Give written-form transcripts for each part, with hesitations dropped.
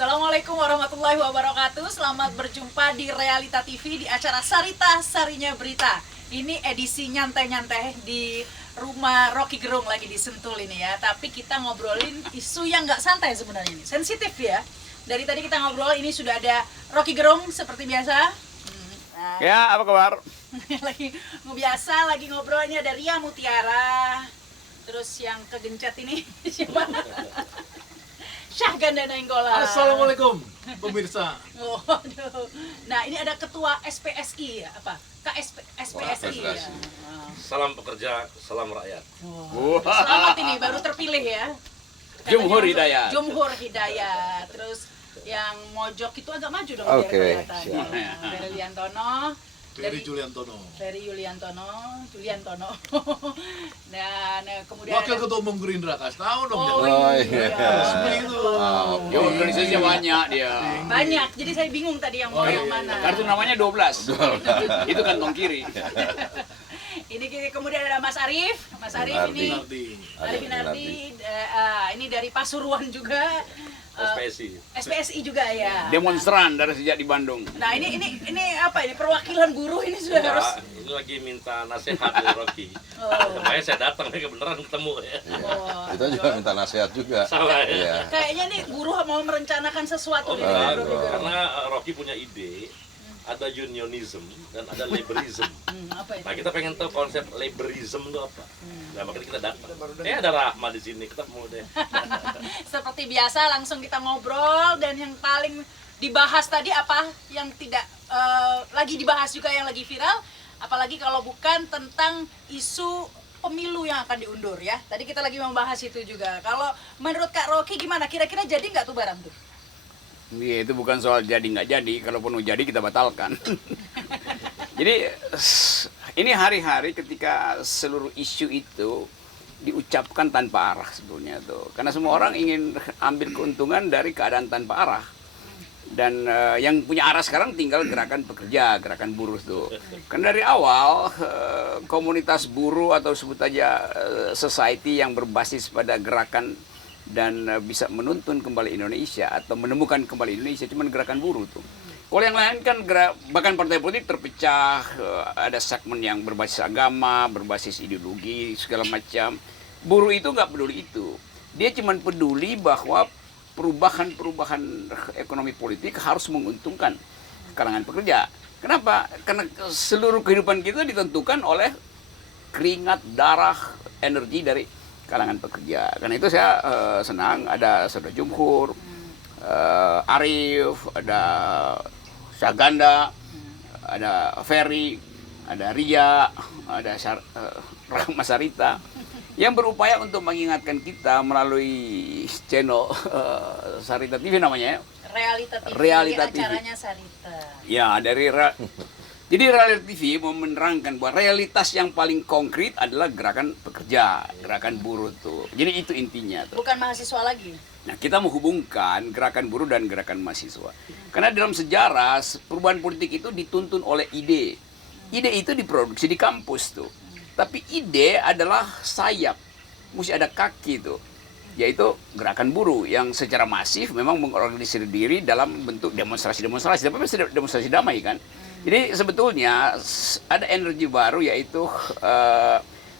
Assalamualaikum warahmatullahi wabarakatuh. Selamat berjumpa di Realita TV di acara Sarita Sarinya Berita. Ini edisi nyantai-nyantai di rumah Rocky Gerung lagi di Sentul ini ya. Tapi kita ngobrolin isu yang nggak santai sebenarnya ini, sensitif ya. Dari tadi kita ngobrol, ini sudah ada Rocky Gerung seperti biasa. Ya, apa kabar? Lagi biasa lagi ngobrolnya ada Ria Mutiara. Terus yang kegencet ini siapa? Syahganda Nainggolan. Assalamualaikum pemirsa. Oh, aduh. Nah, ini ada ketua SPSI ya, apa? SPSI ya. Salam pekerja, salam rakyat. Oh. Selamat ini baru terpilih ya. Jumhur Hidayat. Jumhur Hidayat. Terus yang mojok itu agak maju dong Oke, kelihatan. siap. Ferry Yuliantono. Ferry Juliantono. Ferry Juliantono. Dan kemudian Wakil ada- Ketua Umum Gerindra, kasih tahu dong. Oh, jangan. iya. Resmi itu. Ya, organisasinya banyak dia. Banyak. Jadi saya bingung tadi yang mau yang mana. Kartu namanya 12. Itu kantong kiri. Ini kemudian ada Mas Arief. Mas Arief ini Nardi. Arif Inardi, ini dari Pasuruan juga. SPSI juga ya. Demonstran dari sejak di Bandung. Nah, ini apa ini perwakilan buruh ini sudah harus. Ini lagi minta nasihat dari Rocky. Oh. Makanya saya datang, mereka beneran ketemu ya. Oh. Kita juga minta nasihat juga. Sama ya. Iya. Kayaknya nih buruh mau merencanakan sesuatu nih. Enggak, dengan Rocky Gerung. karena Rocky punya ide, ada unionism dan ada laborism. Apa itu? Nah, kita pengen tahu konsep laborism itu apa. Nah, makanya kita datang. Ada Rahma di sini, ketemu deh. Seperti biasa langsung kita ngobrol, dan yang paling dibahas tadi apa yang tidak lagi dibahas juga yang lagi viral, apalagi kalau bukan tentang isu pemilu yang akan diundur ya. Tadi kita lagi membahas itu juga. Kalau menurut Kak Rocky gimana? Kira-kira jadi nggak tuh barang tuh? Iya, itu bukan soal jadi nggak jadi. Kalaupun mau jadi kita batalkan. Jadi ini hari-hari ketika seluruh isu itu diucapkan tanpa arah sebetulnya tuh. Karena semua orang ingin ambil keuntungan dari keadaan tanpa arah. Dan yang punya arah sekarang tinggal gerakan pekerja, gerakan buruh tuh. Kan dari awal komunitas buruh atau sebut aja society yang berbasis pada gerakan dan bisa menuntun kembali Indonesia atau menemukan kembali Indonesia cuman gerakan buruh tuh. Kalau yang lain kan bahkan partai politik terpecah, ada segmen yang berbasis agama, berbasis ideologi segala macam. Buruh itu nggak peduli itu. Dia cuman peduli bahwa perubahan ekonomi politik harus menguntungkan kalangan pekerja. Kenapa? Karena seluruh kehidupan kita ditentukan oleh keringat, darah, energi dari kalangan pekerja. Karena itu saya senang ada Saudara Jumhur, Arief, ada Syahganda, ada Ferry, ada Ria, ada Rahma Sarita yang berupaya untuk mengingatkan kita melalui channel Sarita TV namanya ya. Realita TV, TV. acaranya Sarita. Ya, jadi Realita TV mau menerangkan bahwa realitas yang paling konkret adalah gerakan pekerja, gerakan buruh tuh. Jadi itu intinya tuh. Bukan mahasiswa lagi. Nah, kita menghubungkan gerakan buruh dan gerakan mahasiswa. Karena dalam sejarah perubahan politik itu dituntun oleh ide. Ide itu diproduksi di kampus tuh. Tapi ide adalah sayap. Mesti ada kaki tuh. Yaitu gerakan buruh yang secara masif memang mengorganisir diri dalam bentuk demonstrasi-demonstrasi. Tapi demonstrasi damai kan. Jadi sebetulnya ada energi baru yaitu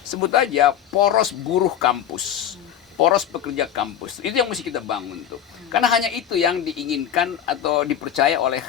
sebut aja poros buruh kampus. Poros pekerja kampus. Itu yang mesti kita bangun tuh. Karena hanya itu yang diinginkan atau dipercaya oleh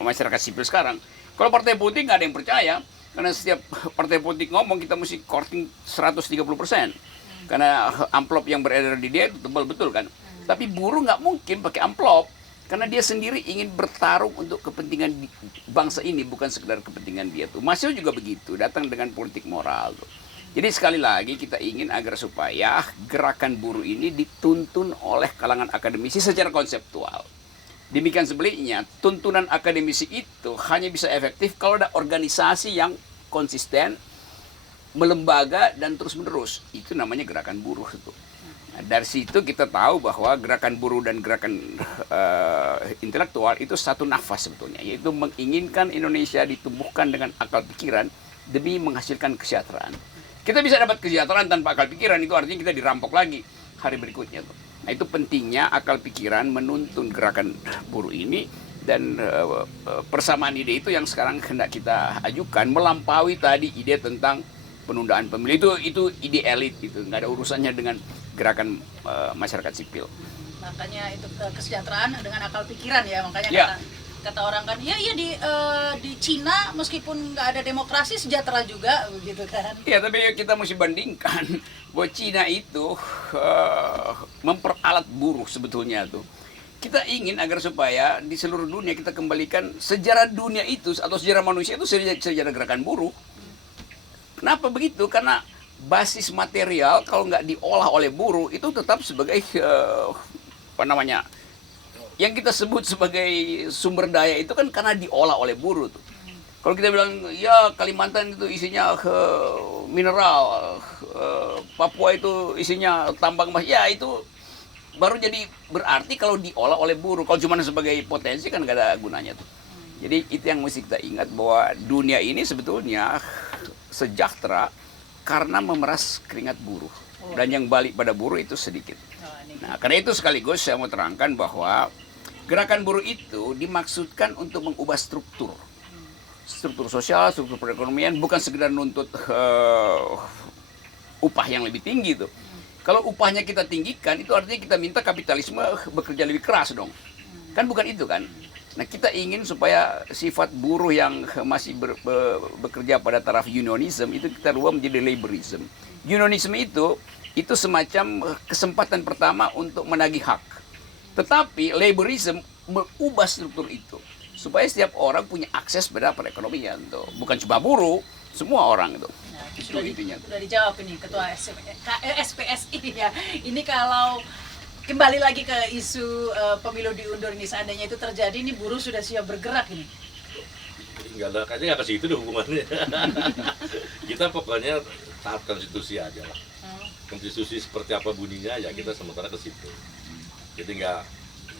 masyarakat sipil sekarang. Kalau partai politik nggak ada yang percaya. Karena setiap partai politik ngomong kita mesti korting 130%. Karena amplop yang beredar di dia itu tebal betul kan. Tapi buruh nggak mungkin pakai amplop. Karena dia sendiri ingin bertarung untuk kepentingan bangsa ini, bukan sekedar kepentingan dia tuh. Mahasiswa juga begitu, datang dengan politik moral tuh. Jadi sekali lagi kita ingin agar supaya gerakan buruh ini dituntun oleh kalangan akademisi secara konseptual. Demikian sebaliknya, tuntunan akademisi itu hanya bisa efektif kalau ada organisasi yang konsisten, melembaga dan terus-menerus. Itu namanya gerakan buruh itu. Nah, dari situ kita tahu bahwa gerakan buruh dan gerakan intelektual itu satu nafas sebetulnya, yaitu menginginkan Indonesia ditumbuhkan dengan akal pikiran demi menghasilkan kesejahteraan. Kita bisa dapat kesejahteraan tanpa akal pikiran, itu artinya kita dirampok lagi hari berikutnya tuh. Nah, itu pentingnya akal pikiran menuntun gerakan buruh ini, dan persamaan ide itu yang sekarang hendak kita ajukan, melampaui tadi ide tentang penundaan pemilu. Itu ide elit, itu nggak ada urusannya dengan gerakan masyarakat sipil. Makanya itu kesejahteraan dengan akal pikiran ya, makanya Ya. kata orang kan, iya di Cina meskipun nggak ada demokrasi sejahtera juga begitu kan. Ya, tapi kita mesti bandingkan bahwa Cina itu memperalat buruh sebetulnya tuh. Kita ingin agar supaya di seluruh dunia kita kembalikan sejarah dunia itu atau sejarah manusia itu sejarah gerakan buruh. Kenapa begitu? Karena basis material kalau nggak diolah oleh buruh itu tetap sebagai apa namanya, yang kita sebut sebagai sumber daya itu kan karena diolah oleh buruh tuh. Kalau kita bilang ya Kalimantan itu isinya mineral, Papua itu isinya tambang emas, ya itu baru jadi berarti kalau diolah oleh buruh. Kalau cuma sebagai potensi kan nggak ada gunanya tuh. Jadi itu yang mesti kita ingat, bahwa dunia ini sebetulnya sejahtera karena memeras keringat buruh, dan yang balik pada buruh itu sedikit. Nah, karena itu sekaligus saya mau terangkan bahwa gerakan buruh itu dimaksudkan untuk mengubah struktur sosial, struktur perekonomian, bukan sekedar nuntut upah yang lebih tinggi tuh. Kalau upahnya kita tinggikan, itu artinya kita minta kapitalisme bekerja lebih keras dong. Kan bukan itu kan. Nah, kita ingin supaya sifat buruh yang masih bekerja pada taraf unionism itu kita rubah menjadi laborism. Unionism itu semacam kesempatan pertama untuk menagih hak. Tetapi laborism mengubah struktur itu supaya setiap orang punya akses pada perekonomian tuh. Bukan cuma buruh, semua orang itu. Nah, Itu sudah, intinya. sudah dijawab ini Ketua SPSI ya. Ini kalau kembali lagi ke isu pemilu diundur ini, seandainya itu terjadi, ini buruh sudah siap bergerak ini. Nggak ada, kayaknya nggak ke situ deh hubungannya. Kita pokoknya taat konstitusi aja lah. Konstitusi seperti apa bunyinya ya kita sementara ke situ. Jadi nggak,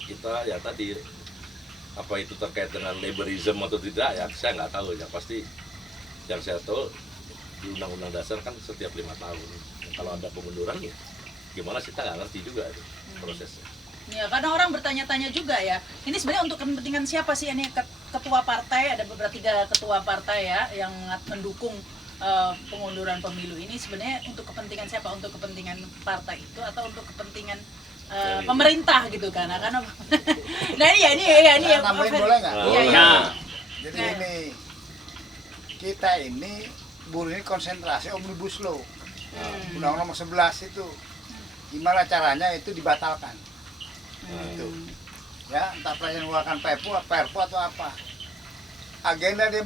kita ya tadi apa itu terkait dengan laborism atau tidak ya saya nggak tahu ya. Pasti yang saya tahu di Undang-Undang Dasar kan setiap 5 tahun. Kalau ada pengunduran ya gimana kita nggak ngerti juga itu prosesnya. Ya, karena orang bertanya-tanya juga ya, ini sebenarnya untuk kepentingan siapa sih? Ini ketua partai, ada beberapa 3 ketua partai ya yang mendukung pengunduran pemilu ini. Sebenarnya untuk kepentingan siapa? Untuk kepentingan partai itu atau untuk kepentingan pemerintah gitu kan? Nah, karena nah ini ya. Nambahin boleh nggak? Iya, iya. Nah, Jadi Nah. ini kita ini buruh ini konsentrasi omnibus law, Undang-Undang nomor 11 itu gimana caranya itu dibatalkan, itu ya entah presiden mengeluarkan perpu atau apa. Agenda dia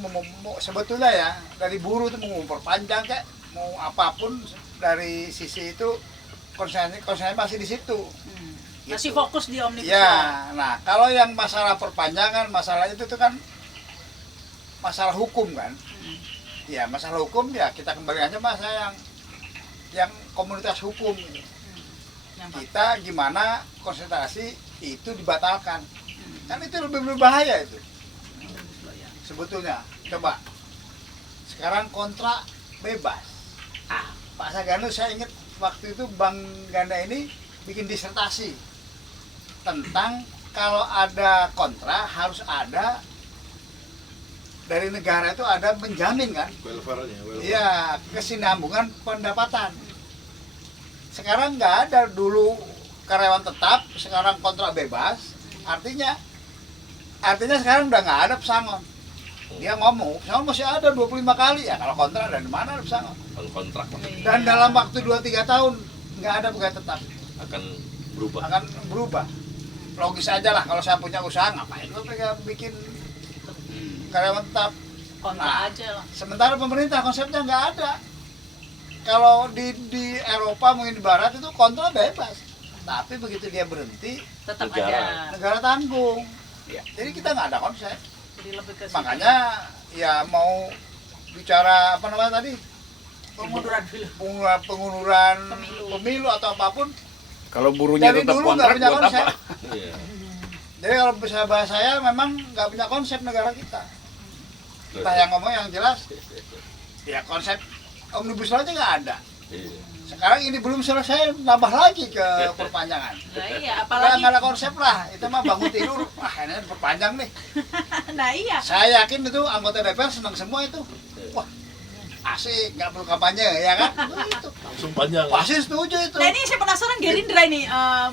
sebetulnya ya dari buruh itu mau memperpanjang kayak mau apapun dari sisi itu konsennya masih di situ. Masih Gitu. fokus di omnibus law. Ya, nah kalau yang masalah perpanjangan, masalah itu tuh kan masalah hukum kan. Ya masalah hukum ya kita kembali aja masalah yang komunitas hukum. Yang Pak. Kita gimana konsentrasi itu dibatalkan. Kan itu lebih berbahaya itu. Sebetulnya, coba sekarang kontrak bebas. Pak Saganu saya ingat waktu itu Bang Ganda ini bikin disertasi tentang kalau ada kontrak harus ada dari negara itu ada menjamin kan, Welfare-nya, welfare. iya kesinambungan pendapatan. Sekarang nggak ada, dulu karyawan tetap, sekarang kontrak bebas, artinya sekarang udah nggak ada pesangon. Dia ngomong, pesangon masih ada 25 kali ya, kalau kontrak dan mana ada pesangon. Kontrak Dan dalam waktu 2-3 tahun nggak ada pegawai tetap, akan berubah. akan berubah. Logis aja lah, kalau saya punya usaha ngapain lo bikin karyawan tetap. kontrak Nah, aja lah. Sementara pemerintah konsepnya nggak ada. Kalau di Eropa mungkin di Barat itu kontrak bebas, tapi begitu dia berhenti Tetap Negara. ada. negara tanggung. Ya. Jadi kita nggak ada konsep. Jadi lebih ke situ. Makanya ya mau bicara apa namanya tadi, pengunduran dulu. pengunduran Pemilu. pemilu atau apapun. kalau buruhnya Dari tetap dulu nggak kontrak punya buat konsep. apa? Iya. Jadi kalau bisa bahasa saya memang nggak punya konsep negara kita. Entah yang ngomong yang jelas, ya konsep omnibus law aja nggak ada. Iya. Sekarang ini belum selesai, nambah lagi ke perpanjangan. Nah iya, Apalagi apalagi nggak ada konsep lah, itu mah bangun tidur, ini perpanjang nih. nah iya. Saya yakin itu anggota DPR senang semua itu. Wah, asik, nggak perlu kampanye ya kan? Itu Langsung panjang. pasti setuju itu. Nah ini saya penasaran Gerindra ini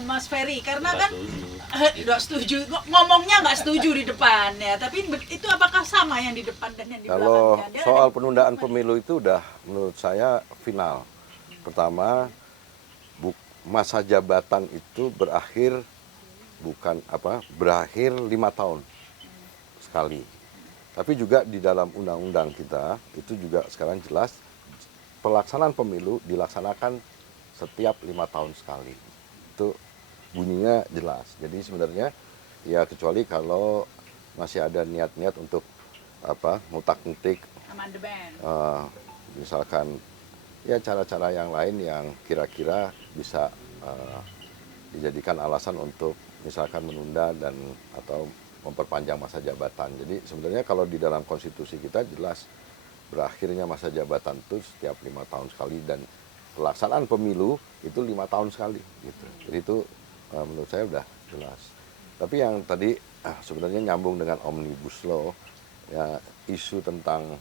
Mas Ferry karena Nggak kan setuju. udah setuju, ngomongnya nggak setuju di depan ya, tapi itu apakah sama yang di depan dan yang di Kalau belakangnya? Dia soal ada- penundaan pemilu itu udah menurut saya final. Pertama, masa jabatan itu berakhir 5 tahun sekali. Tapi juga di dalam undang-undang kita itu juga sekarang jelas pelaksanaan pemilu dilaksanakan setiap 5 tahun sekali. Itu bunyinya jelas. Jadi sebenarnya ya kecuali kalau masih ada niat-niat untuk ngutak-ngutik amandemen. misalkan ya cara-cara yang lain yang kira-kira bisa dijadikan alasan untuk misalkan menunda dan atau memperpanjang masa jabatan. Jadi sebenarnya kalau di dalam konstitusi kita jelas berakhirnya masa jabatan itu setiap 5 tahun sekali dan pelaksanaan pemilu itu 5 tahun sekali gitu. Jadi itu menurut saya udah jelas. Tapi yang tadi sebenarnya nyambung dengan Omnibus Law ya, isu tentang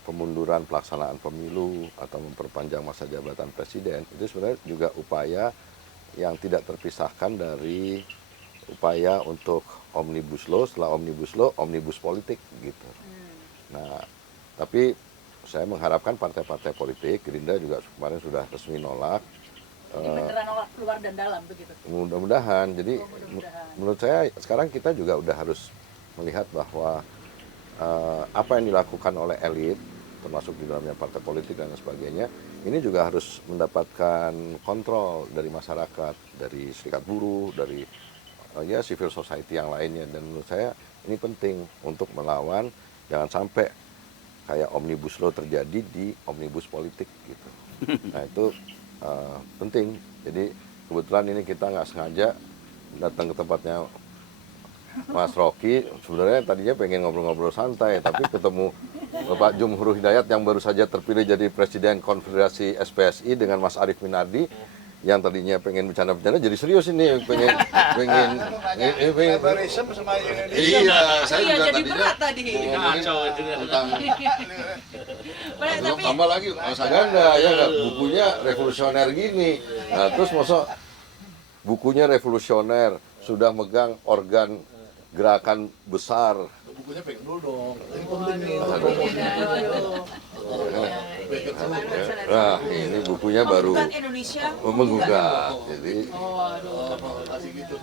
pemunduran pelaksanaan pemilu atau memperpanjang masa jabatan presiden itu sebenarnya juga upaya yang tidak terpisahkan dari upaya untuk Omnibus Law, setelah Omnibus Law, Omnibus politik gitu. Nah, tapi saya mengharapkan partai-partai politik, Gerindra juga kemarin sudah resmi nolak. Ini beneran nolak luar dan dalam begitu. Mudah-mudahan, jadi Mudah-mudahan. menurut saya sekarang kita juga udah harus melihat bahwa apa yang dilakukan oleh elit, termasuk di dalamnya partai politik dan sebagainya, ini juga harus mendapatkan kontrol dari masyarakat, dari serikat buruh, dari ya civil society yang lainnya. Dan menurut saya ini penting untuk melawan, jangan sampai kayak Omnibus Law terjadi di Omnibus politik gitu. Nah itu penting. Jadi kebetulan ini kita nggak sengaja datang ke tempatnya Mas Rocky, sebenarnya tadinya pengen ngobrol-ngobrol santai, tapi ketemu Bapak Jumhur Hidayat yang baru saja terpilih jadi Presiden Konfederasi SPSI dengan Mas Arief Minardi, yang tadinya pengen bercanda-bercanda jadi serius ini, pengen Barbarisme sama Indonesia. iya, saya Iya, juga jadi tadinya berat tadi. ngomongin Kacau itu. tentang Tapi tambah lagi Saganda ya nggak, bukunya revolusioner gini. Nah terus masa bukunya revolusioner sudah megang organ gerakan besar. Bukunya pegang dulu dong. Ini penting nih. Nah ini bukunya baru Menggugat Indonesia menggugat, jadi Kasih gitu.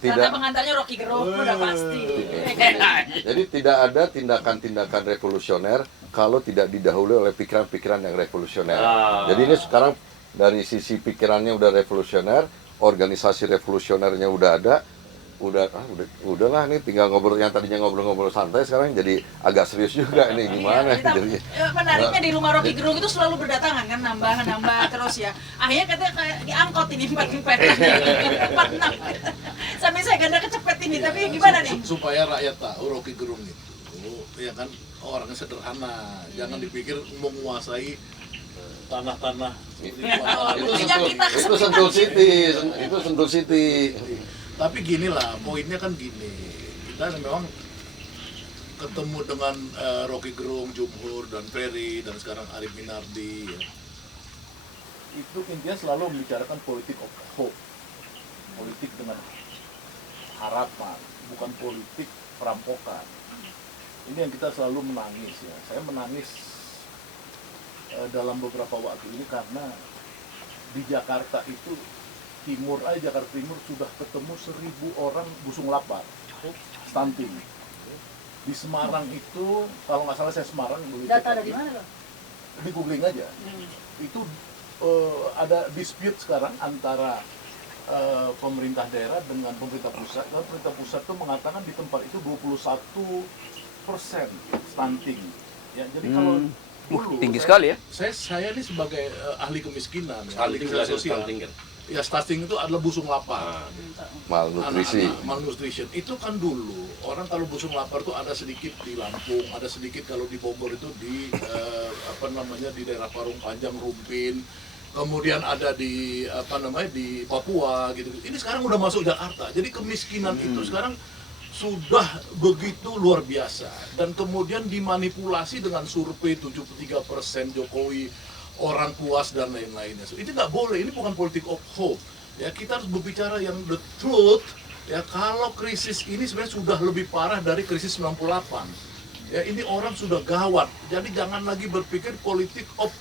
karena tidak. pengantarnya Rocky Gerung udah pasti. Jadi tidak ada tindakan-tindakan revolusioner kalau tidak didahului oleh pikiran-pikiran yang revolusioner. Jadi ini sekarang dari sisi pikirannya udah revolusioner, organisasi revolusionernya udah ada, udahlah nih tinggal ngobrol, yang tadinya ngobrol-ngobrol santai sekarang jadi agak serius juga ini gimana Iya, jadinya. menariknya di rumah Rocky Gerung itu selalu berdatangan kan, nambah terus ya. Akhirnya katanya kayak diangkot ini 4 sampai saya ganda kecepet ini, tapi gimana nih? Supaya rakyat tahu Rocky Gerung itu ya kan orangnya sederhana, jangan dipikir menguasai tanah-tanah seperti Itu Sentul City, itu Sentul City. Tapi gini lah, poinnya kan gini, kita memang ketemu dengan Rocky Gerung, Jumhur, dan Ferry, dan sekarang Arief Minardi ya. Itu intinya selalu membicarakan politik of hope, politik dengan harapan, bukan politik perampokan. Ini yang kita selalu menangis ya. Saya menangis dalam beberapa waktu ini karena di Jakarta itu Jakarta Timur sudah ketemu 1.000 orang busung lapar, stunting. Di Semarang itu, kalau nggak salah saya Semarang, Data dari mana loh? di googling aja. Itu ada dispute sekarang antara pemerintah daerah dengan pemerintah pusat. Dan pemerintah pusat itu mengatakan di tempat itu 21% stunting. Ya, jadi kalau dulu tinggi saya- sekali ya. Saya ini sebagai ahli kemiskinan, ahli Stunting kesehatan jelasin sosial. stunting kan. ya stunting itu adalah busung lapar. Malnutrisi. Anak-anak malnutrition itu kan dulu orang kalau busung lapar tuh ada sedikit di Lampung, ada sedikit kalau di Bogor itu di di daerah Parung Panjang, Rumpin, kemudian ada di di Papua gitu. Ini sekarang udah masuk Jakarta. Jadi kemiskinan itu sekarang sudah begitu luar biasa, dan kemudian dimanipulasi dengan survei 73% Jokowi, orang puas dan lain-lainnya. So, ini nggak boleh, ini bukan politik of hope. Ya, kita harus berbicara yang the truth. Ya, kalau krisis ini sebenarnya sudah lebih parah dari krisis 98. Ya, ini orang sudah gawat. Jadi jangan lagi berpikir politik of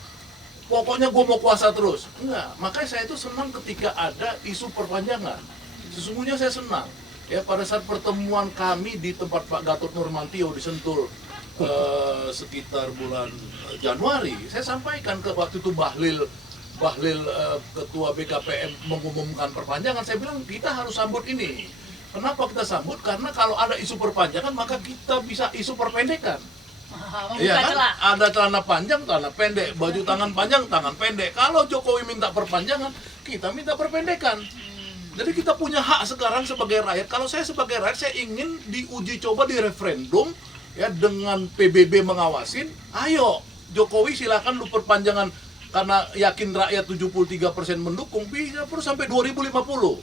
pokoknya gue mau kuasa terus. Enggak, makanya saya itu senang ketika ada isu perpanjangan. Sesungguhnya saya senang. Ya, pada saat pertemuan kami di tempat Pak Gatot Nurmantio di Sentul sekitar bulan Januari, saya sampaikan ke waktu itu Bahlil ketua BKPM mengumumkan perpanjangan, saya bilang kita harus sambut ini. Kenapa kita sambut? Karena kalau ada isu perpanjangan maka kita bisa isu perpendekan. Iya kan? Ada celana panjang, celana pendek, baju tangan panjang, tangan pendek. Kalau Jokowi minta perpanjangan, kita minta perpendekan. Jadi kita punya hak sekarang sebagai rakyat. Kalau saya sebagai rakyat, saya ingin diuji coba di referendum ya, dengan PBB mengawasin. Ayo Jokowi silakan lu perpanjangan, karena yakin rakyat 73% mendukung, bisa perlu sampai 2050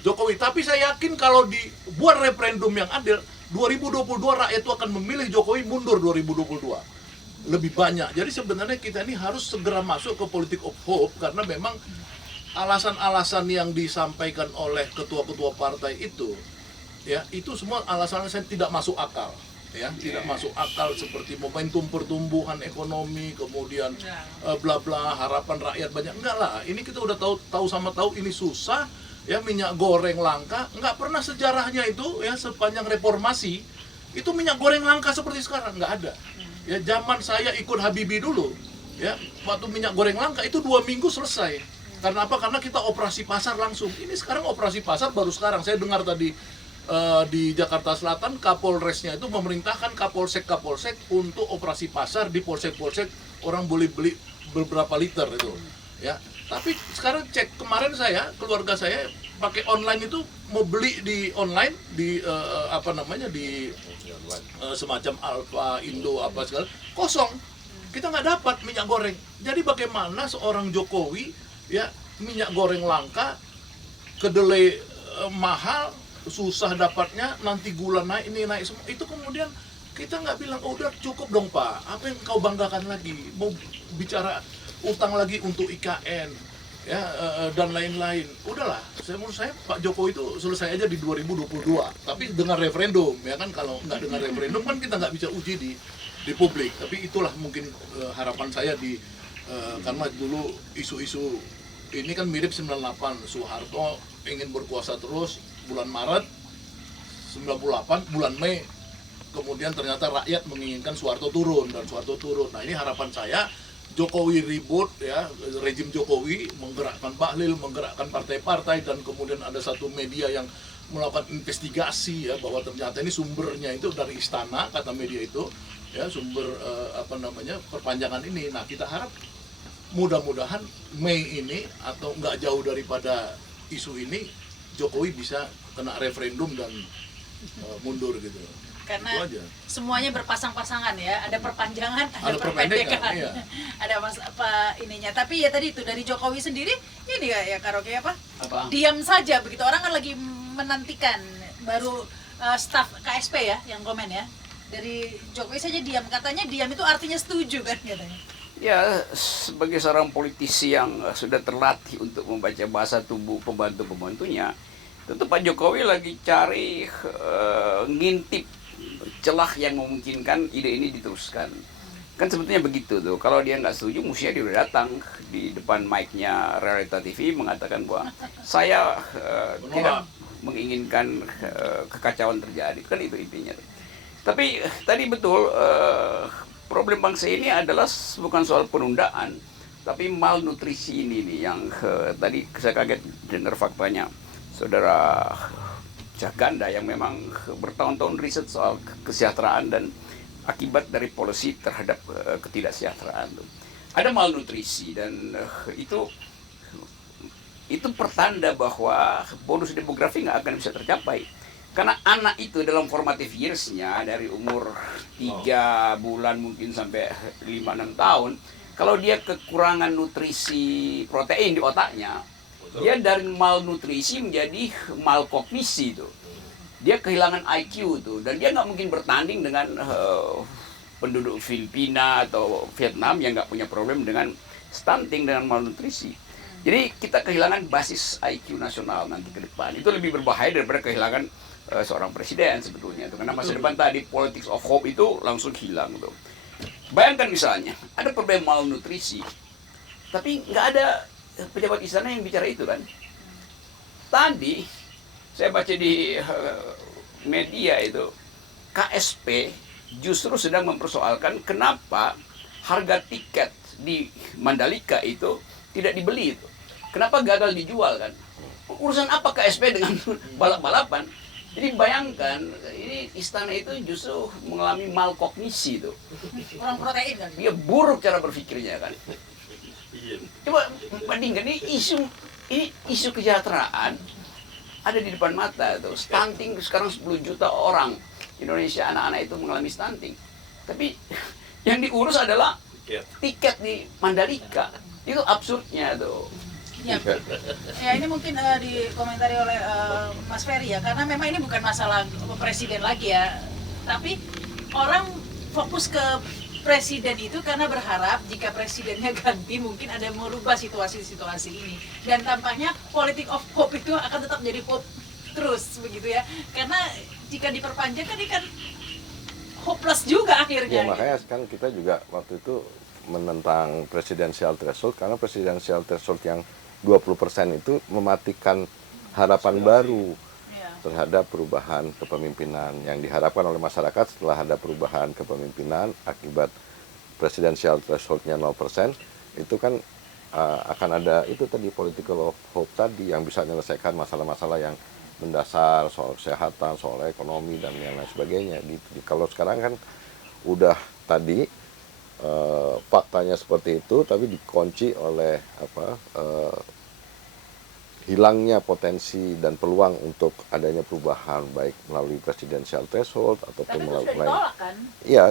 Jokowi. Tapi saya yakin kalau dibuat referendum yang adil, 2022 rakyat itu akan memilih Jokowi mundur 2022 lebih banyak. Jadi sebenarnya kita ini harus segera masuk ke politik of hope, karena memang alasan-alasan yang disampaikan oleh ketua-ketua partai itu, ya itu semua alasan-alasan tidak masuk akal. Ya, tidak masuk akal, seperti momentum pertumbuhan ekonomi, kemudian bla bla, harapan rakyat banyak. Enggak lah, ini kita udah tahu ini susah, ya, minyak goreng langka. Enggak pernah sejarahnya itu ya, sepanjang reformasi itu minyak goreng langka seperti sekarang, enggak ada. Ya, zaman saya ikut Habibie dulu, ya, waktu minyak goreng langka itu 2 minggu selesai. Karena apa? Karena kita operasi pasar langsung. Ini sekarang operasi pasar baru sekarang. Saya dengar tadi di Jakarta Selatan, Kapolresnya itu memerintahkan Kapolsek untuk operasi pasar di polsek-polsek, orang boleh beli beberapa liter itu, ya. Tapi sekarang cek, kemarin keluarga saya pakai online itu, mau beli di online di semacam Alfa, Indo apa segala, kosong. Kita nggak dapat minyak goreng. Jadi bagaimana seorang Jokowi, ya, minyak goreng langka, kedelai mahal, susah dapatnya, nanti gula naik, ini naik semua. Itu kemudian kita nggak bilang, oh udah cukup dong Pak, apa yang kau banggakan lagi, mau bicara utang lagi untuk IKN, ya, dan lain-lain. Udahlah, menurut saya Pak Jokowi itu selesai aja di 2022, tapi dengan referendum, ya kan. Kalau nggak dengan referendum kan kita nggak bisa uji di publik. Tapi itulah mungkin harapan saya karena dulu isu-isu ini kan mirip 98, Soeharto ingin berkuasa terus. Bulan Maret 98, bulan Mei kemudian ternyata rakyat menginginkan Soeharto turun, dan Soeharto turun. Nah, ini harapan saya, Jokowi ribut, ya, rejim Jokowi menggerakkan Bahlil, menggerakkan partai-partai, dan kemudian ada satu media yang melakukan investigasi, ya, bahwa ternyata ini sumbernya itu dari istana, kata media itu, ya, sumber perpanjangan ini. Nah, kita harap mudah-mudahan Mei ini atau nggak jauh daripada isu ini, Jokowi bisa kena referendum dan mundur gitu. Karena semuanya berpasang-pasangan, ya, ada perpanjangan, ada perpendekan, iya. Ada ininya. Tapi ya tadi itu dari Jokowi sendiri, ini ya karaoke apa? Diam saja begitu, orang kan lagi menantikan, baru staf KSP ya yang komen, ya. Dari Jokowi saja diam, katanya diam itu artinya setuju kan katanya. Ya, sebagai seorang politisi yang sudah terlatih untuk membaca bahasa tubuh pembantu-pembantunya, tentu Pak Jokowi lagi cari ngintip celah yang memungkinkan ide ini diteruskan. Kan sebetulnya begitu tuh, kalau dia nggak setuju, mestinya dia udah datang di depan mic-nya Realita TV mengatakan bahwa saya tidak menginginkan kekacauan terjadi. Kan itu intinya. Tapi tadi betul, problem bangsa ini adalah bukan soal penundaan, tapi malnutrisi ini nih yang tadi saya kaget dengar faktanya Saudara Jaganda yang memang bertahun-tahun riset soal kesejahteraan dan akibat dari polisi terhadap ketidaksejahteraan. Ada malnutrisi, dan itu itu pertanda bahwa bonus demografi nggak akan bisa tercapai. Karena anak itu dalam formative years-nya dari umur 3 bulan mungkin sampai 5-6 tahun, kalau dia kekurangan nutrisi protein di otaknya, dia dari malnutrisi menjadi malkognisi tuh. Dia kehilangan IQ tuh, dan dia nggak mungkin bertanding dengan penduduk Filipina atau Vietnam yang nggak punya problem dengan stunting dengan malnutrisi. Jadi kita kehilangan basis IQ nasional nanti ke depan. Itu lebih berbahaya daripada kehilangan seorang presiden sebetulnya. Karena masa depan tadi politics of hope itu langsung hilang tuh. Bayangkan misalnya ada problem malnutrisi, tapi nggak ada pejabat istana yang bicara itu kan. Tadi saya baca di media itu KSP justru sedang mempersoalkan kenapa harga tiket di Mandalika itu tidak dibeli itu. Kenapa gagal dijual kan? Urusan apa KSP dengan balap-balapan? Jadi bayangkan, ini istana itu justru mengalami malkognisi itu. Kurang protein kan? Dia buruk cara berpikirnya kan. Coba bandingkan ini isu kesejahteraan ada di depan mata tuh. Stunting sekarang 10 juta orang Indonesia anak-anak itu mengalami stunting. Tapi yang diurus adalah tiket di Mandalika. Itu absurdnya tuh. Ya, ya ini mungkin dikomentari oleh Mas Ferry ya, karena memang ini bukan masalah presiden lagi ya, tapi orang fokus ke presiden itu karena berharap jika presidennya ganti mungkin ada yang merubah situasi-situasi ini, dan tampaknya politik of hope itu akan tetap jadi hope terus begitu ya, karena jika diperpanjang kan ini kan hopeless juga akhirnya. Ya makanya kan kita juga waktu itu menentang presidensial threshold, karena presidensial threshold yang 20% itu mematikan harapan baru terhadap perubahan kepemimpinan yang diharapkan oleh masyarakat. Setelah ada perubahan kepemimpinan akibat presidensial thresholdnya 0%, itu kan akan ada itu tadi political of hope tadi yang bisa menyelesaikan masalah-masalah yang mendasar soal kesehatan, soal ekonomi dan yang lain sebagainya gitu. Kalau sekarang kan udah tadi faktanya seperti itu, tapi dikunci oleh hilangnya potensi dan peluang untuk adanya perubahan baik melalui presidensial threshold ataupun Tapi melalui itu sudah ditolak kan? Iya,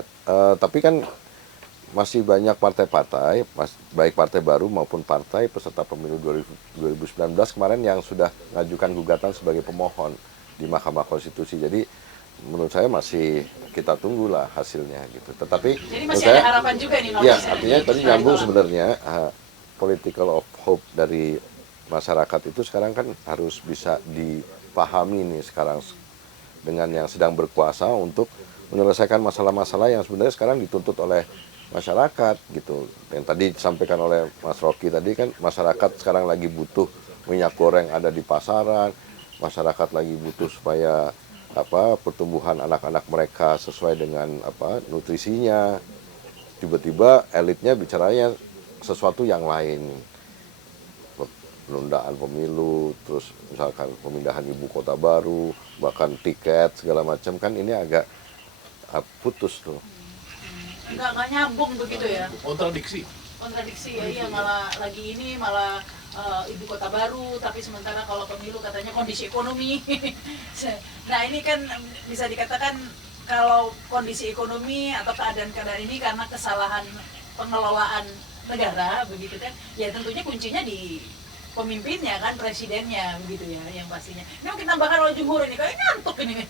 tapi kan masih banyak partai-partai, baik partai baru maupun partai peserta pemilu 2019 kemarin yang sudah mengajukan gugatan sebagai pemohon di Mahkamah Konstitusi. Jadi menurut saya masih kita tunggulah hasilnya gitu. Tetapi Jadi masih ada harapan juga nih. ya, artinya tadi nyambung sebenarnya political of hope dari masyarakat itu sekarang kan harus bisa dipahami nih sekarang dengan yang sedang berkuasa untuk menyelesaikan masalah-masalah yang sebenarnya sekarang dituntut oleh masyarakat gitu. Yang tadi disampaikan oleh Mas Rocky tadi kan masyarakat sekarang lagi butuh minyak goreng ada di pasaran, masyarakat lagi butuh supaya pertumbuhan anak-anak mereka sesuai dengan nutrisinya. Tiba-tiba elitnya bicaranya sesuatu yang lain. Penundaan pemilu, terus misalkan pemindahan ibu kota baru, bahkan tiket segala macam, kan ini agak putus tuh. Nggak nyambung begitu ya? Kontradiksi Ya, iya malah lagi ini malah ibu kota baru, tapi sementara kalau pemilu katanya kondisi ekonomi. Nah ini kan bisa dikatakan kalau kondisi ekonomi atau keadaan-keadaan ini karena kesalahan pengelolaan negara begitu kan, ya tentunya kuncinya di pemimpinnya kan, presidennya begitu ya yang pastinya. Ini mungkin tambahkan oleh Jumhur ini, kayak ngantuk ini.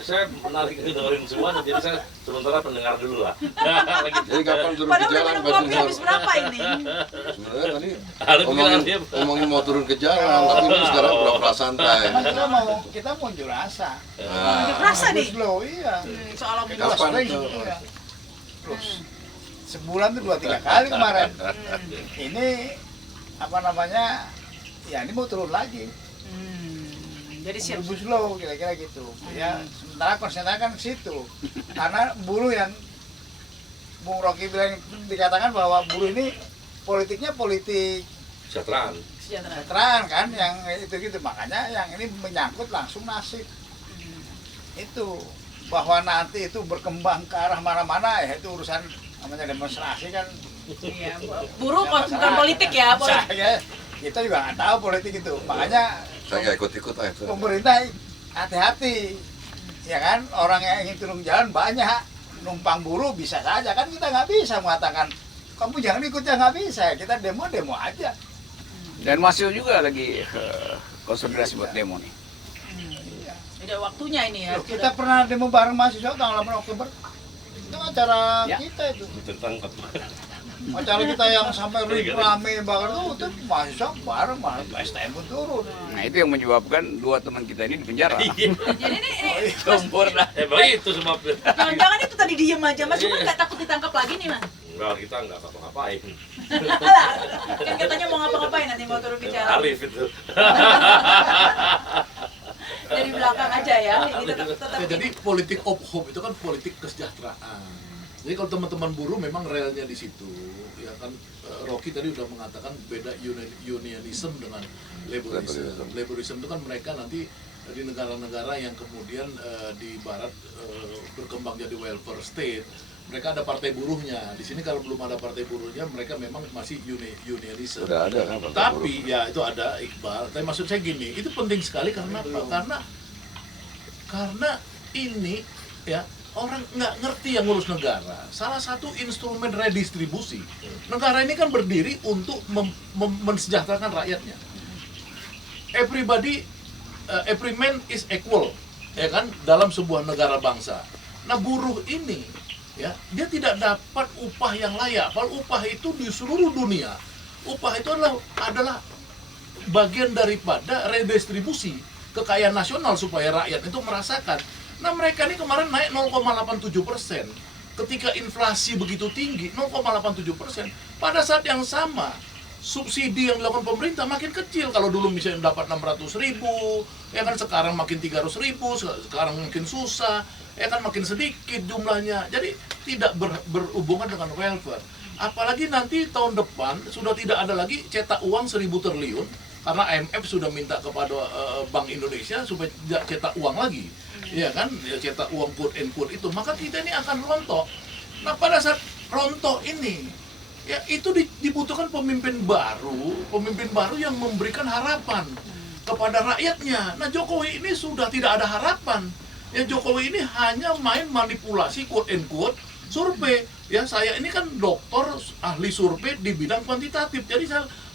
Saya menarik dengerin semuanya, jadi saya sementara pendengar dulu lah. Jadi kapan turun ke Padahal udah jalan? minum kopi habis berapa ini? Sebenarnya tadi Harus bilang dia. ngomongin mau turun ke jalan, tapi ini sekarang pura-pura santai. Kan kita mau unjuk rasa. Unjuk rasa nih? Slow, iya. Soal omnibus Kapan law. itu? Iya. Terus sebulan tuh 2-3 kali kemarin. Ini ya ini mau turun lagi. Jadi siap. Omnibus law kira-kira gitu. Ya sementara konsentrasi kan ke situ. Karena buruh yang Bung Rocky bilang, dikatakan bahwa buruh ini politiknya politik Kesejahteraan. kesejahteraan kan, yang itu gitu. Makanya yang ini menyangkut langsung nasib. Itu bahwa nanti itu berkembang ke arah mana-mana ya itu urusan namanya demonstrasi kan. Iya, buruh bukan politik ya, kita juga nggak tahu politik itu. Makanya Saya nggak ikut-ikut aja. pemerintah hati-hati, ya kan, orang yang ingin turun jalan banyak, numpang buruh bisa saja, kan kita nggak bisa mengatakan kamu jangan ikut, ya nggak bisa, kita demo aja. Dan masih juga lagi konsolidasi buat demo nih. Udah waktunya ini ya. Loh, kita pernah demo bareng mahasiswa tanggal 8 Oktober, itu acara Ya. kita itu, Tentang acara kita yang sampai rame banget itu mahasiswa bareng, STM pun turun. Nah itu yang menyebabkan 2 teman kita ini di penjara. Jadi ini Campur dah. Emang itu sebabnya. jangan-jangan itu tadi diem aja, Mas Cuma nggak takut ditangkap lagi nih, Mas? Enggak, kita nggak apa-ngapain. Kan katanya mau ngapa-ngapain nanti mau turun bicara. Arif itu. Dari belakang aja ya, ini tetap Ya, jadi politik of hope itu kan politik kesejahteraan. Jadi kalau teman-teman buruh memang realnya di situ, ya kan Rocky tadi udah mengatakan beda unionism dengan laborism. Laborism itu kan mereka nanti di negara-negara yang kemudian di barat berkembang jadi welfare state, mereka ada partai buruhnya. Di sini kalau belum ada partai buruhnya, mereka memang masih unionism. Udah ada kan partai Tapi ya itu ada Iqbal. Tapi maksud saya gini, itu penting sekali karena apa? Karena ini ya orang nggak ngerti yang ngurus negara. Salah satu instrumen redistribusi negara ini kan berdiri untuk mensejahterakan rakyatnya. Every man is equal, ya kan, dalam sebuah negara bangsa. Nah buruh ini ya dia tidak dapat upah yang layak. Padahal upah itu di seluruh dunia, upah itu adalah bagian daripada redistribusi kekayaan nasional supaya rakyat itu merasakan. Nah mereka ini kemarin naik 0,87%. Ketika inflasi begitu tinggi 0,87%, pada saat yang sama subsidi yang dilakukan pemerintah makin kecil. Kalau dulu misalnya dapat 600.000, ya kan sekarang makin 300.000, sekarang makin susah, ya kan makin sedikit jumlahnya. Jadi tidak berhubungan dengan welfare. Apalagi nanti tahun depan sudah tidak ada lagi cetak uang 1.000 triliun karena IMF sudah minta kepada Bank Indonesia supaya tidak cetak uang lagi, ya kan, ya cetak uang quote and quote itu, maka kita ini akan rontok. Nah pada saat rontok ini, ya itu dibutuhkan pemimpin baru yang memberikan harapan kepada rakyatnya. Nah Jokowi ini sudah tidak ada harapan. Ya Jokowi ini hanya main manipulasi quote and quote survei. Ya saya ini kan dokter ahli survei di bidang kuantitatif. Jadi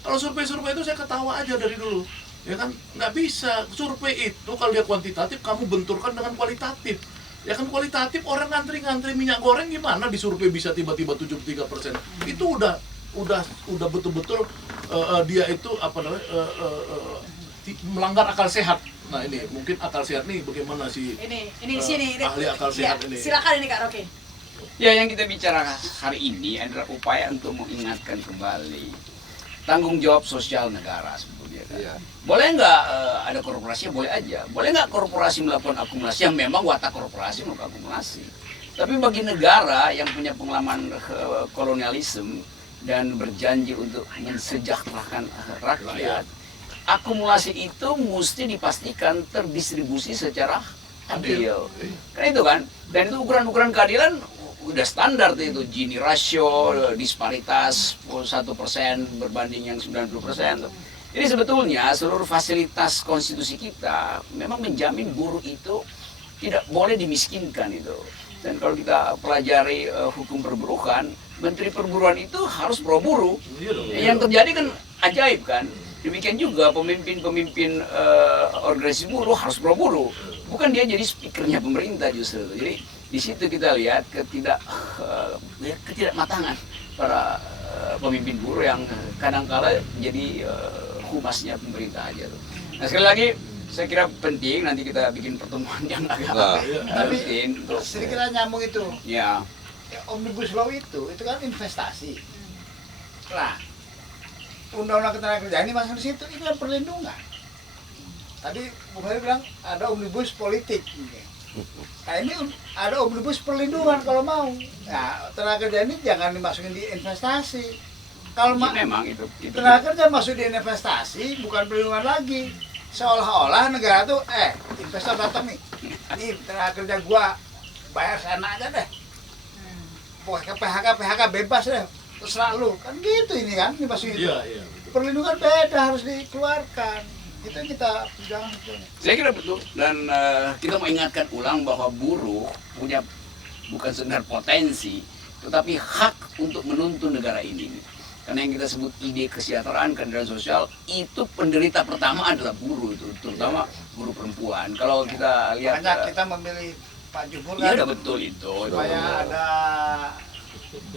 kalau survei-survei itu saya ketawa aja dari dulu. Ya kan nggak bisa survei itu kalau dia kuantitatif kamu benturkan dengan kualitatif. Ya kan kualitatif orang ngantri minyak goreng gimana di survei bisa tiba-tiba 73%. Itu udah betul-betul dia itu apa namanya melanggar akal sehat. Nah ini mungkin akal sehat nih bagaimana sih sini ahli akal sehat ini. Silakan ini Kak Rocky. Ya yang kita bicara hari ini adalah upaya untuk mengingatkan kembali tanggung jawab sosial negara sebetulnya kan. Iya. Boleh nggak ada korporasi? Boleh aja. Boleh nggak korporasi melakukan akumulasi yang memang watak korporasi melakukan akumulasi. Tapi bagi negara yang punya pengalaman kolonialisme dan berjanji untuk mensejahterakan rakyat, akumulasi itu mesti dipastikan terdistribusi secara adil. Kan itu kan, dan itu ukuran-ukuran keadilan udah standar itu, Gini ratio, disparitas 1% berbanding yang 90%. Jadi sebetulnya seluruh fasilitas konstitusi kita memang menjamin buruh itu tidak boleh dimiskinkan itu. Dan kalau kita pelajari hukum perburuhan, Menteri Perburuan itu harus pro buruh. Yang terjadi kan ajaib kan. Demikian juga pemimpin-pemimpin organisasi buruh harus pro buruh. Bukan dia jadi speakernya pemerintah justru. Jadi di situ kita lihat ketidakmatangan para pemimpin buruh yang kadang-kala jadi humasnya pemerintah aja tuh. Nah sekali lagi saya kira penting nanti kita bikin pertemuan yang agak Tapi untuk sedikit nyambung itu. ya. Omnibus Law itu kan investasi. Nah, Undang-Undang Ketenagakerjaan ini masuk di situ, itu kan perlindungan. Tadi Bung Heri bilang ada omnibus politik. Nah ini ada omnibus perlindungan kalau mau. Nah, tenaga kerja ini jangan dimasukin di investasi. Kalau Memang itu tenaga kerja masuk di investasi, bukan perlindungan lagi. Seolah-olah negara tuh, investor datang nih, tenaga kerja gua bayar sana aja deh. PHK bebas deh, terserah lu. Kan gitu ini kan, dimasukin. Iya. perlindungan beda harus dikeluarkan. Itu yang kita perjuangkan sebetulnya. Saya kira betul, dan kita mau ingatkan ulang bahwa buruh punya bukan sekedar potensi, tetapi hak untuk menuntun negara ini. Karena yang kita sebut ide kesejahteraan, keadilan sosial, itu penderita pertama adalah buruh, itu terutama buruh perempuan. Kalau kita lihat, Makanya kita memilih Pak Jumhur iya kan, betul itu. supaya ada,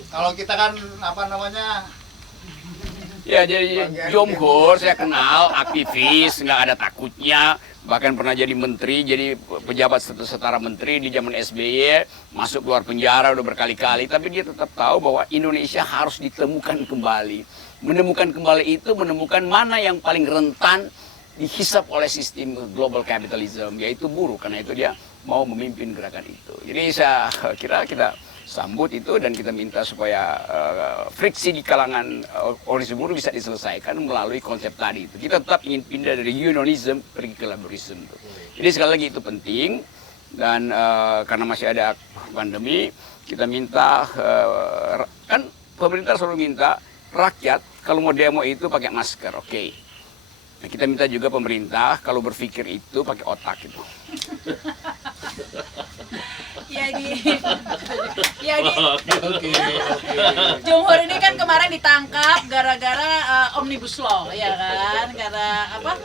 kalau kita kan apa namanya, Ya, jadi Jomhur saya kenal, aktivis, nggak ada takutnya, bahkan pernah jadi menteri, jadi pejabat setara menteri di zaman SBY, masuk keluar penjara udah berkali-kali, tapi dia tetap tahu bahwa Indonesia harus ditemukan kembali. Menemukan kembali itu menemukan mana yang paling rentan dihisap oleh sistem global capitalism, yaitu buruh, karena itu dia mau memimpin gerakan itu. Jadi saya kira kita sambut itu dan kita minta supaya friksi di kalangan organisasi buruh bisa diselesaikan melalui konsep tadi itu. Kita tetap ingin pindah dari unionism pergi ke laborism. Jadi sekali lagi itu penting, dan karena masih ada pandemi, kita minta kan pemerintah selalu minta rakyat kalau mau demo itu pakai masker, oke. Nah, kita minta juga pemerintah kalau berpikir itu pakai otak itu. Ya di Jumhur ini kan kemarin ditangkap gara-gara omnibus law, ya kan, karena apa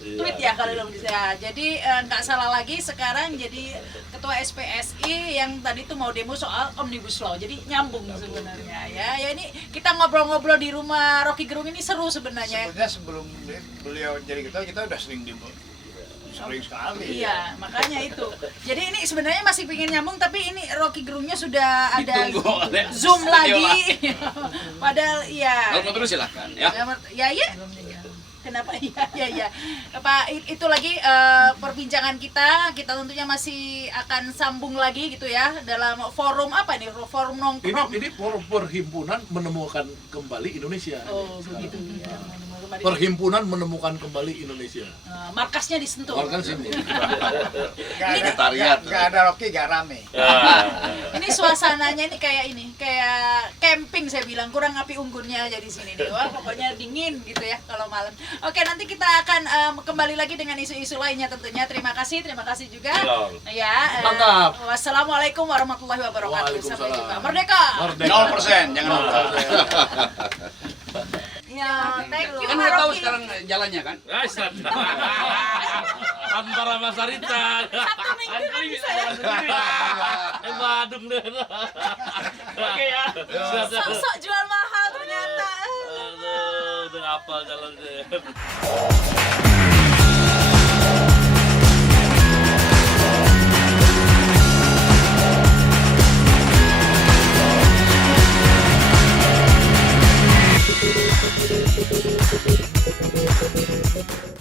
tweet ya kalau belum bisa. Jadi nggak salah lagi sekarang jadi ketua SPSI yang tadi tuh mau demo soal omnibus law. Jadi nyambung sebenarnya ya. Ya ini kita ngobrol-ngobrol di rumah Rocky Gerung ini seru sebenarnya. sebenarnya sebelum beliau jadi ketua kita udah sering sering sekali. Iya, makanya itu. Jadi ini sebenarnya masih pengen nyambung, tapi ini Rocky Gerungnya sudah ada Ditunggu oleh Zoom studio lagi. Padahal iya. Kalau mau terus silahkan ya. Ya. Kenapa? Ya. Pak, itu lagi perbincangan kita tentunya masih akan sambung lagi gitu ya dalam forum apa nih? Forum nongkrong. Ini perhimpunan menemukan kembali Indonesia. Oh, begitu ya. Perhimpunan menemukan kembali Indonesia. Markasnya disentuh. Keluarkan sini. Nggak ada Rocky, nggak rame. Ini suasananya ini kayak camping saya bilang, kurang api unggunnya aja di sini nih. Wah, pokoknya dingin gitu ya kalau malam. Oke, nanti kita akan kembali lagi dengan isu-isu lainnya tentunya. Terima kasih juga. Ya. Mantap. Wassalamualaikum warahmatullahi wabarakatuh. Sampai jumpa. Merdeka. 0%, jangan lupa. Ya, thank you Kan Pak udah tahu Rocky. sekarang jalannya kan? Antara Mas Sarita. Satu minggu kan bisa ya. Badung deh. Oke ya. Sok-sok jual mahal ternyata. Aduh, udah apa jalannya.